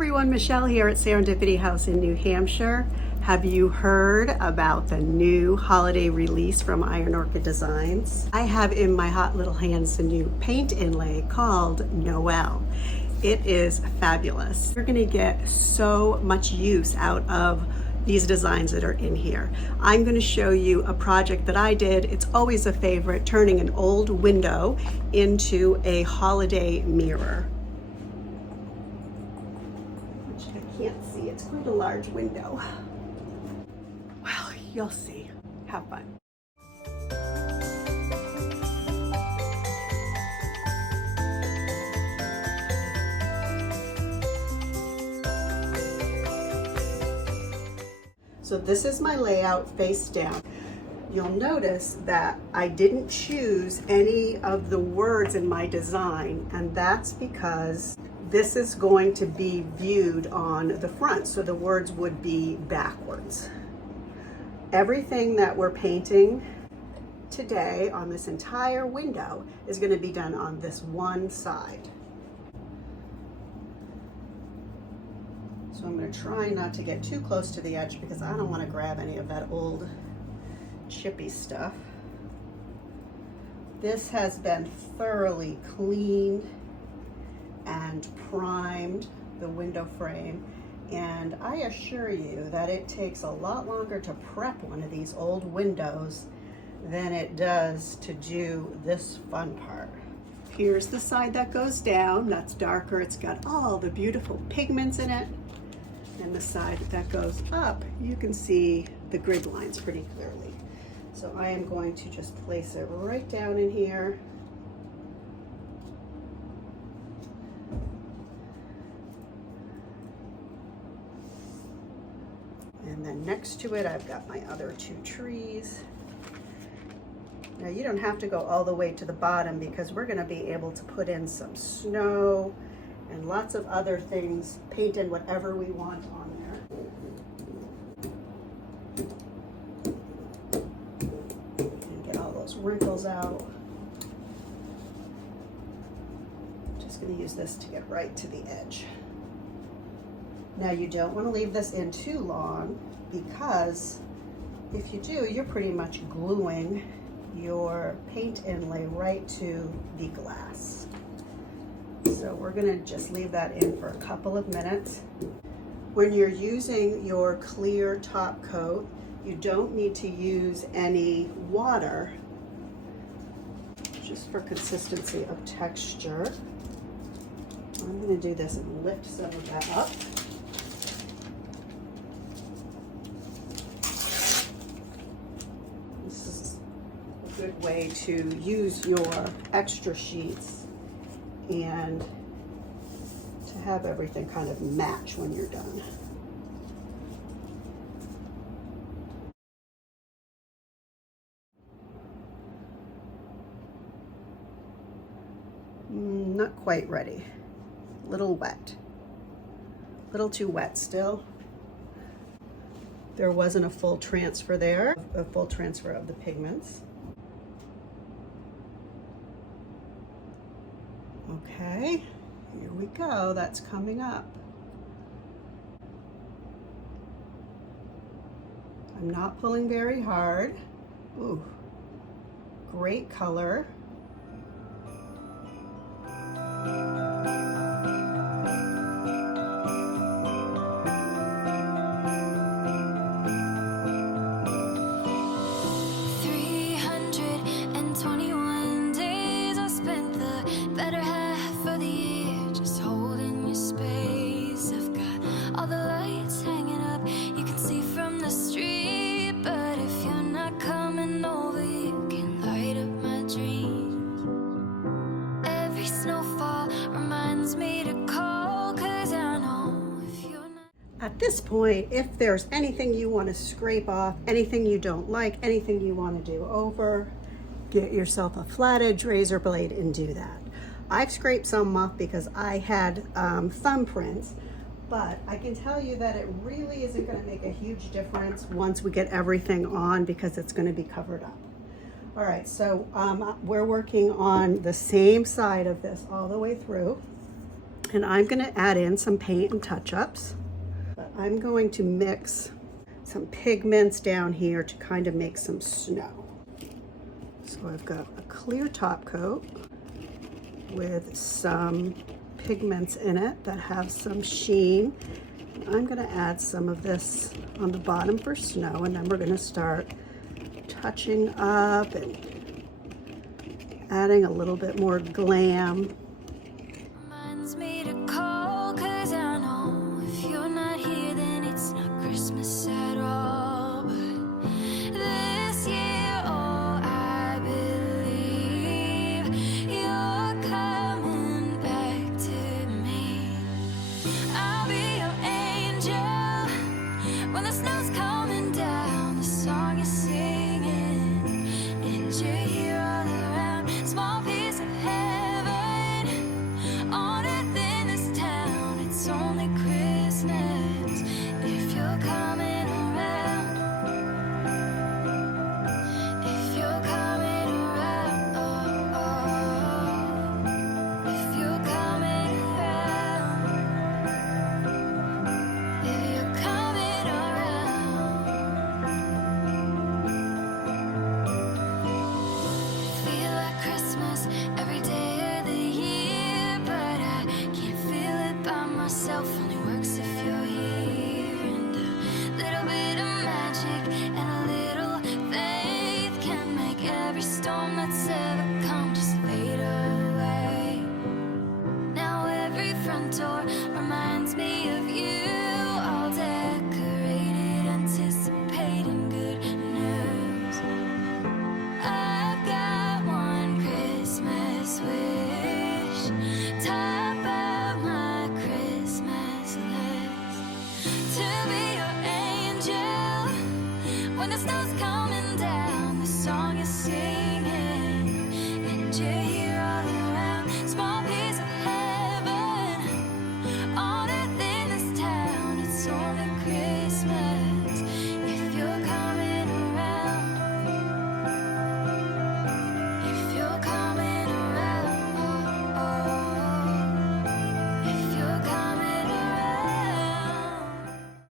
everyone, Michelle here at Serendipity House in New Hampshire. Have you heard about the new holiday release from Iron Orchid Designs? I have in my hot little hands the new paint inlay called Noel. It is fabulous. You're gonna get so much use out of these designs that are in here. I'm going to show you a project that I did. It's always a favorite, turning an old window into a holiday mirror. Which I can't see, it's quite a large window. Well, you'll see. Have fun. So this is my layout face down. You'll notice that I didn't choose any of the words in my design, and that's because this is going to be viewed on the front, so the words would be backwards. Everything that we're painting today on this entire window is going to be done on this one side. So I'm going to try not to get too close to the edge because I don't want to grab any of that old chippy stuff. This has been thoroughly cleaned and primed, the window frame, and I assure you that it takes a lot longer to prep one of these old windows than it does to do this fun part. Here's the side that goes down. That's darker. It's got all the beautiful pigments in it. And the side that goes up, you can see the grid lines pretty clearly. So I am going to just place it right down in here. And then next to it, I've got my other two trees. Now you don't have to go all the way to the bottom because we're gonna be able to put in some snow and lots of other things, paint in whatever we want on there. And get all those wrinkles out. Just gonna use this to get right to the edge. Now you don't wanna leave this in too long because if you do, you're pretty much gluing your paint inlay right to the glass. So we're gonna just leave that in for a couple of minutes. When you're using your clear top coat, you don't need to use any water, just for consistency of texture. I'm gonna do this and lift some of that up. This is a good way to use your extra sheets and to have everything kind of match when you're done. Not quite ready. Little wet. Little too wet still. There wasn't a full transfer there, a full transfer of the pigments. Okay, here we go, that's coming up. I'm not pulling very hard. Ooh, great color. At this point, if there's anything you want to scrape off, anything you don't like, anything you want to do over, get yourself a flat edge razor blade and do that. I've scraped some off because I had thumbprints, but I can tell you that it really isn't going to make a huge difference once we get everything on because it's going to be covered up. All right, so we're working on the same side of this all the way through. And I'm going to add in some paint and touch-ups. But I'm going to mix some pigments down here to kind of make some snow. So I've got a clear top coat with some pigments in it that have some sheen. I'm going to add some of this on the bottom for snow, and then we're going to start touching up and adding a little bit more glam. Reminds me to call, 'cause I know if you're not here then it's not Christmas at all. But this year, oh, I believe you're coming back to me. I'll be your angel when the snow's coming down, the song you're singing, and you're here all around. Small piece of heaven on earth in this town. It's only Christmas if you're coming around. If you're coming around, oh, oh. If you're coming around. If you're coming around. Feel like Christmas every day of the year, but I can't feel it by myself. Only works if you're here. And a little bit of magic and a little faith can make every storm that's ever come just fade away. Now every front door reminds me of you, all decorated, anticipating good news. I've got one Christmas wish, top of my Christmas list, to be your angel when the snow's coming down, the song you sing.